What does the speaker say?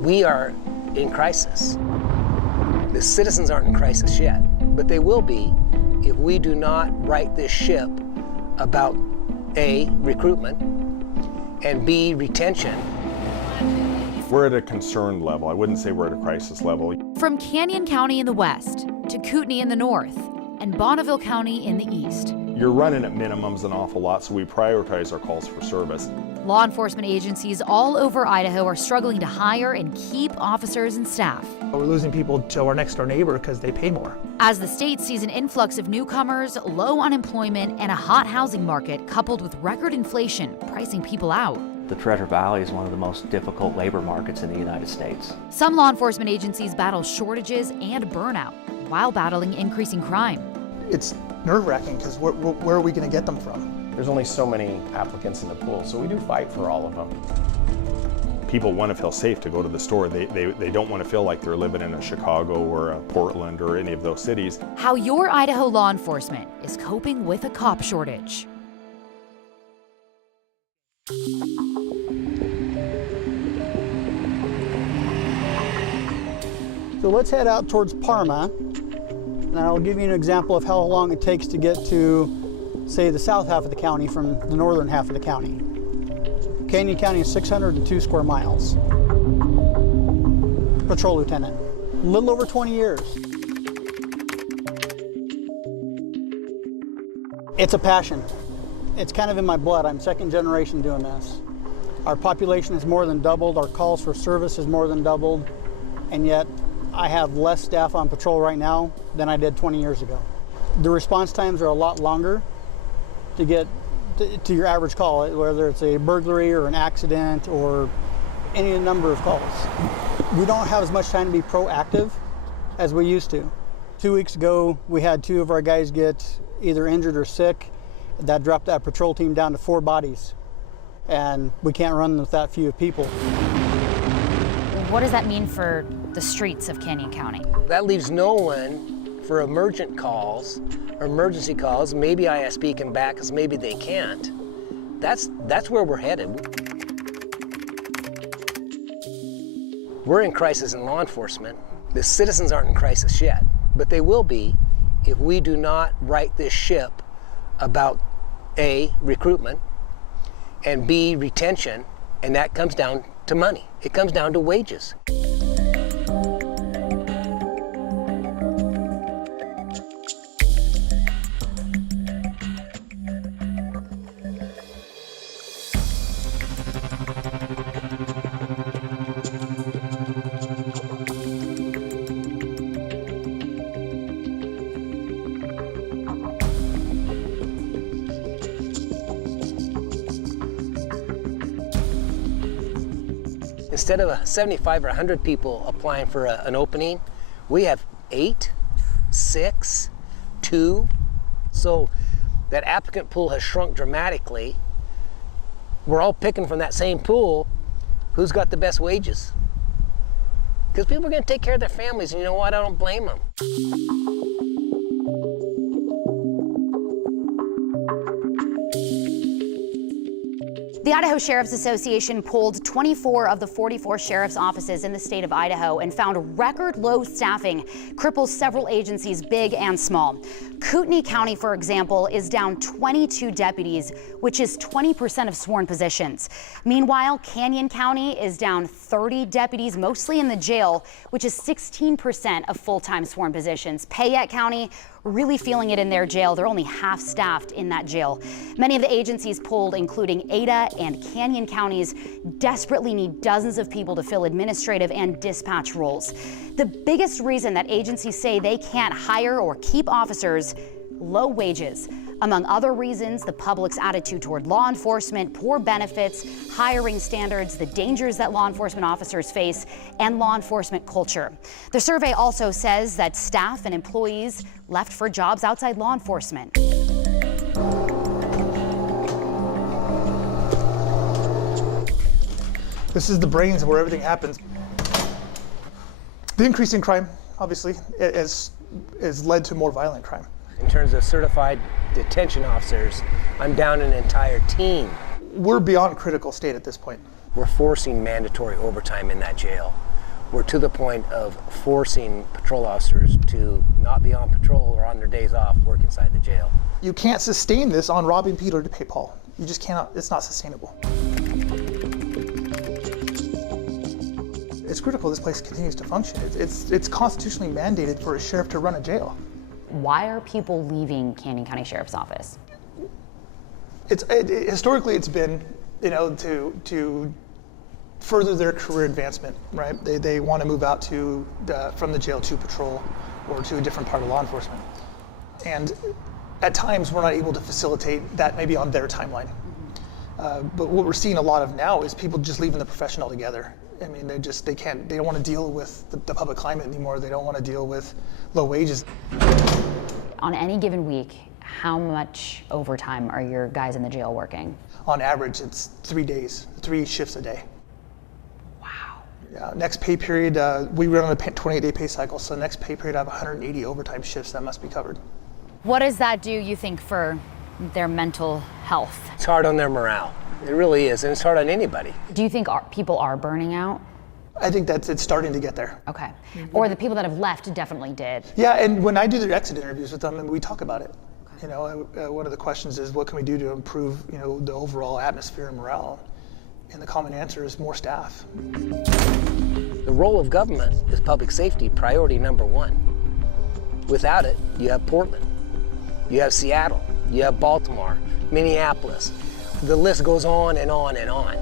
We are in crisis. The citizens aren't in crisis yet, but they will be if we do not right this ship about A, recruitment, and B, retention. We're at a concern level. I wouldn't say we're at a crisis level. From Canyon County in the west to Kootenai in the north and Bonneville County in the east. You're running at minimums an awful lot, so we prioritize our calls for service. Law enforcement agencies all over Idaho are struggling to hire and keep officers and staff. We're losing people to our next door neighbor because they pay more. As the state sees an influx of newcomers, low unemployment, and a hot housing market coupled with record inflation pricing people out. The Treasure Valley is one of the most difficult labor markets in the United States. Some law enforcement agencies battle shortages and burnout while battling increasing crime. It's nerve-wracking because where are we going to get them from? There's only so many applicants in the pool, so we do fight for all of them. People want to feel safe to go to the store. They don't want to feel like they're living in a Chicago or a Portland or any of those cities. How your Idaho law enforcement is coping with a cop shortage. So let's head out towards Parma, and I'll give you an example of how long it takes to get to, say, the south half of the county from the northern half of the county. Canyon County is 602 square miles. Patrol lieutenant, a little over 20 years. It's a passion. It's kind of in my blood. I'm second generation doing this. Our population has more than doubled, our calls for service has more than doubled, and yet I have less staff on patrol right now than I did 20 years ago. The response times are a lot longer to get to your average call, whether it's a burglary or an accident or any number of calls. We don't have as much time to be proactive as we used to. 2 weeks ago, we had 2 of our guys get either injured or sick. That dropped that patrol team down to 4 bodies, and we can't run with that few people. What does that mean for the streets of Canyon County? That leaves no one for emergent calls or emergency calls. Maybe ISP can back us, maybe they can't. That's where we're headed. We're in crisis in law enforcement. The citizens aren't in crisis yet, but they will be if we do not right this ship about A, recruitment, and B, retention, and that comes down to money. It comes down to wages. Instead of 75 or 100 people applying for an opening, we have 8, 6, 2. So that applicant pool has shrunk dramatically. We're all picking from that same pool. Who's got the best wages? Because people are going to take care of their families, and you know what? I don't blame them. The Idaho Sheriff's Association polled 24 of the 44 sheriff's offices in the state of Idaho and found record low staffing cripples several agencies, big and small. Kootenai County, for example, is down 22 deputies, which is 20% of sworn positions. Meanwhile, Canyon County is down 30 deputies, mostly in the jail, which is 16% of full-time sworn positions. Payette County really feeling it in their jail. They're only half staffed in that jail. Many of the agencies polled, including Ada and Canyon counties, desperately need dozens of people to fill administrative and dispatch roles. The biggest reason that agencies say they can't hire or keep officers, low wages. Among other reasons, the public's attitude toward law enforcement, poor benefits, hiring standards, the dangers that law enforcement officers face, and law enforcement culture. The survey also says that staff and employees left for jobs outside law enforcement. This is the brains of where everything happens. The increase in crime, obviously, has led to more violent crime. In terms of certified detention officers, I'm down an entire team. We're beyond critical state at this point. we're forcing mandatory overtime in that jail. We're to the point of forcing patrol officers to not be on patrol or on their days off, work inside the jail. You can't sustain this on robbing Peter to pay Paul. You just cannot, it's not sustainable. It's critical this place continues to function. It's constitutionally mandated for a sheriff to run a jail. Why are people leaving Canyon County Sheriff's Office? Historically, it's been, to further their career advancement, right? They want to move out from the jail to patrol or to a different part of law enforcement. And at times, we're not able to facilitate that maybe on their timeline. But what we're seeing a lot of now is people just leaving the profession altogether. I mean, they don't want to deal with the public climate anymore. They don't want to deal with low wages. On any given week, how much overtime are your guys in the jail working? On average, it's 3 days, 3 shifts a day. Wow. Yeah, next pay period, we run on a 28-day pay cycle, so next pay period I have 180 overtime shifts that must be covered. What does that do, you think, for their mental health? It's hard on their morale. It really is, and it's hard on anybody. Do you think people are burning out? I think it's starting to get there. Okay. Or the people that have left definitely did. Yeah, and when I do their exit interviews with them, and we talk about it. One of the questions is, what can we do to improve, the overall atmosphere and morale? And the common answer is more staff. The role of government is public safety, priority number 1. Without it, you have Portland, you have Seattle, you have Baltimore, Minneapolis. The list goes on and on and on.